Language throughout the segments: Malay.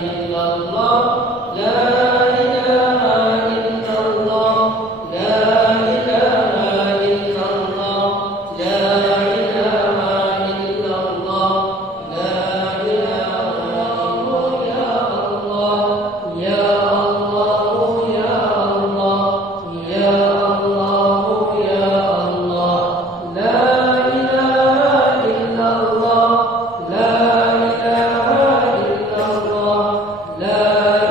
illallah, la ilaha illallah, la ilaha illallah, la ilaha illallah, la ilaha illallah, ya Allah, ya Allah, ya Allah, ya Allah, la ilaha illallah, la ilaha illallah, la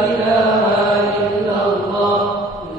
ilaha illallah,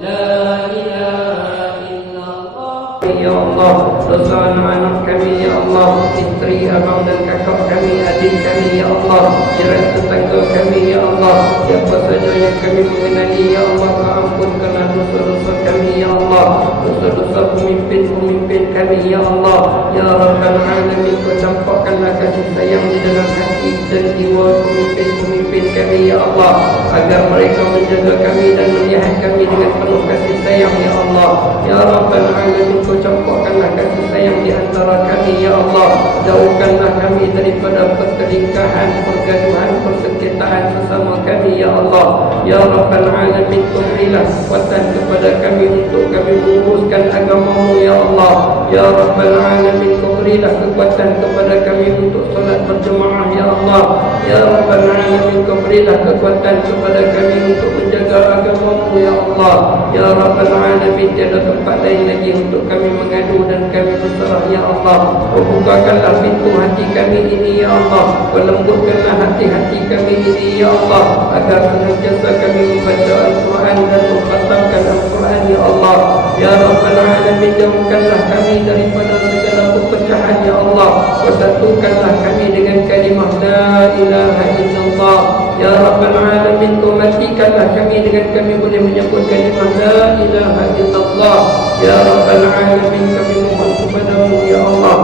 la ilaha illallah. Ya Allah, dosa anak-anak kami ya Allah, isteri, abang dan kakak kami, adik kami ya Allah, jiran tetangga kami ya Allah, siapa saja yang kami mengenali ya Allah, ampunkanlah dosa-dosa kami ya Allah, dosa-dosa pemimpin-pemimpin kami ya Allah, ya Rabbal Alamin, kau campakkanlah kasih sayang di dalam hati dan jiwa pemimpin-pemimpin kami ya Allah, agar mereka menjaga kami dan melihat kami dengan penuh kasih sayang ya Allah, ya Rabbal Alamin, kau campakkanlah kasih sayang di antara kami ya Allah, jauhkanlah kami daripada pertelingkahan, pergaduhan, persengketaan sesama kami ya Allah, ya Rabbal Alamin, kau berilah kekuatan kepada kami untuk kami menguruskan agama-Mu ya Allah, ya Rabbal Alamin, kau berilah kekuatan kepada kami untuk solat berjemaah ya Allah, ya Rabbal Alamin, kau berilah kekuatan kepada kami untuk menjaga agama-Mu ya Allah, ya Rabbal Alamin, tiada tempat lain lagi untuk kami mengadu dan kami berserah ya Allah, kau bukakanlah pintu hati kami ini ya Allah, kau lembutkanlah hati-hati kami ini ya Allah, agar senantiasa kami membaca Al-Quran dan mengkhatamkan Al-Quran ya Allah, ya Rabbal Alamin, jauhkanlah kami daripada segala perpecahan ya Allah, kau satukanlah kami dengan kalimah la ilaha illallah, ya Rabbal Alamin, kau matikanlah kami dengan kami boleh menyebut kalimah la ilaha illallah, ya Rabbal Alamin, kami mohon kepada-Mu ya Allah,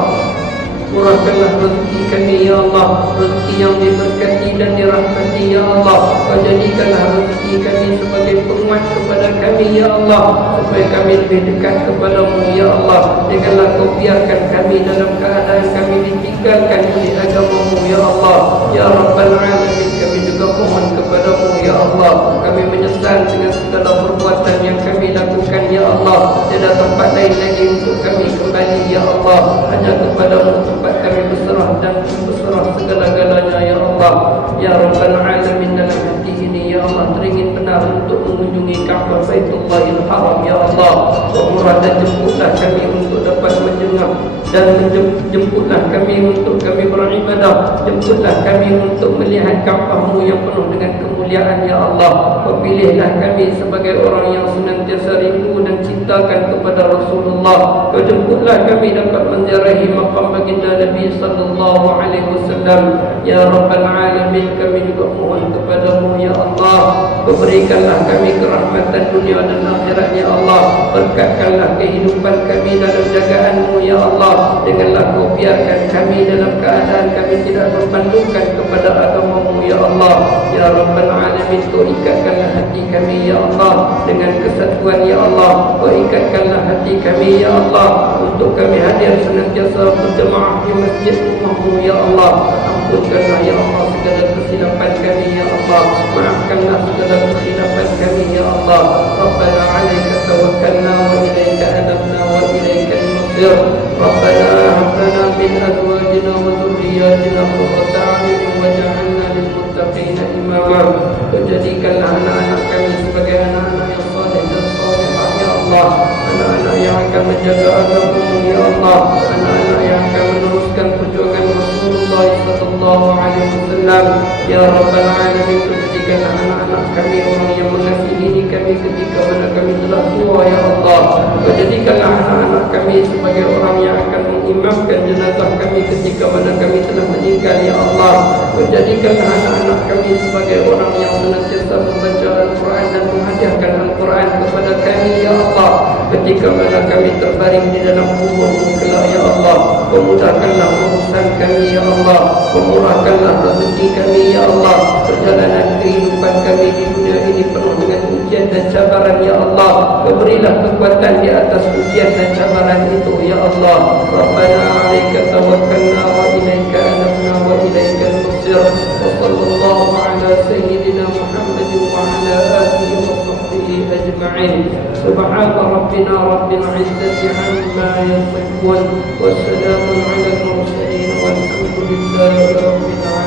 murahkanlah rezeki kami ya Allah, rezeki yang diberkati dan dirahmati ya Allah, kau jadikanlah rezeki kami sebagai penguat kepada kami ya Allah, supaya kami lebih dekat kepada-Mu ya Allah, janganlah kau biarkan kami dalam keadaan kami ditinggalkan oleh agama-Mu ya Allah, ya Rabbal Alamin, kami juga mohon kepada-Mu ya Allah, kami menyesal dengan segala perbuatan yang kami lakukan ya Allah, tiada tempat lain lagi untuk kami kembali ya Allah, hanya kepada-Mu tempat kami berserah dan berserah segala-galanya ya Allah, ya Rabbal Alamin, dalam hati ini ya Allah teringin benar untuk mengunjungi Ka'bah Baitullahil Haram ya Allah, murah dan jemputlah kami untuk dapat menjengah dan jemputlah kami untuk kami beribadah, jemputlah kami untuk melihat Ka'bah-Mu yang penuh dengan kemuliaan ya Allah, kau pilihlah kami sebagai orang yang senantiasa rindu dan cintakan kepada Rasulullah, kau jemputlah kami dapat menziarahi maqam baginda Nabi sallallahu alaihi wasallam, ya Rabbal Alamin, kami juga mohon kepada-Mu ya Allah, kau berikanlah kami kerahmatan dunia dan akhirat ya Allah, berkatkanlah kehidupan kami dalam jagaan-Mu ya Allah, janganlah kau biarkan kami dalam keadaan kami tidak berbandingkan kepada agama-Mu ya Allah, ya Rabbal Alamin, kau ikatkanlah hati kami ya Allah dengan kesatuan ya Allah, kau ikatkanlah hati kami ya Allah untuk kami hadir senantiasa berjemaah di masjid rumah-Mu ya Allah, ampunkanlah ya Allah segala kesilapan kami ya Allah, maafkanlah segala kesilapan kami ya Allah, Rabbana 'alaika tawakkalna wa ilaika anabna wa ilaika al-masir, Rabbana hab lana min azwajina wa dhurriyyatina qurrata a'yunin waj'alna lil muttaqina imama, kau jadikanlah anak-anak kami sebagai anak-anak yang saleh dan salihah ya Allah, anak-anak yang akan menjaga agama-Mu ya Allah, anak-anak yang akan meneruskan perjuangan Rasulullah sallallahu alaihi wasallam, ya Rabbal Alamin, jadikanlah anak-anak kami orang yang mengasihi kami ketika mana kami telah tua ya Allah, jadikanlah anak-anak kami sebagai orang yang akan mengimamkan jenazah kami ketika mana kami telah meninggal ya Allah, jadikanlah anak-anak kami sebagai orang yang senantiasa membaca Al-Quran dan menghadiahkan Al-Quran kepada kami ya Allah, ketika mana kami terbaring di dalam kubur-Mu kelak ya Allah, pemudahkanlah urusan kami ya Allah, pemurahkanlah rezeki kami ya Allah, perjalanan kehidupan kami di dunia ini penuh dengan ujian dan cabaran ya Allah, berilah kekuatan di atas ujian dan cabaran itu ya Allah, Rabbana 'alaika tawakkalna wa ilaika anabna wa ilaika al-masir, wa sallallahu ala sayyidina وعلى آله وصحبه أجمعين. سبحان ربنا رب العزة عما يصفون، والسلام على المرسلين، والحمد لله رب العالمين.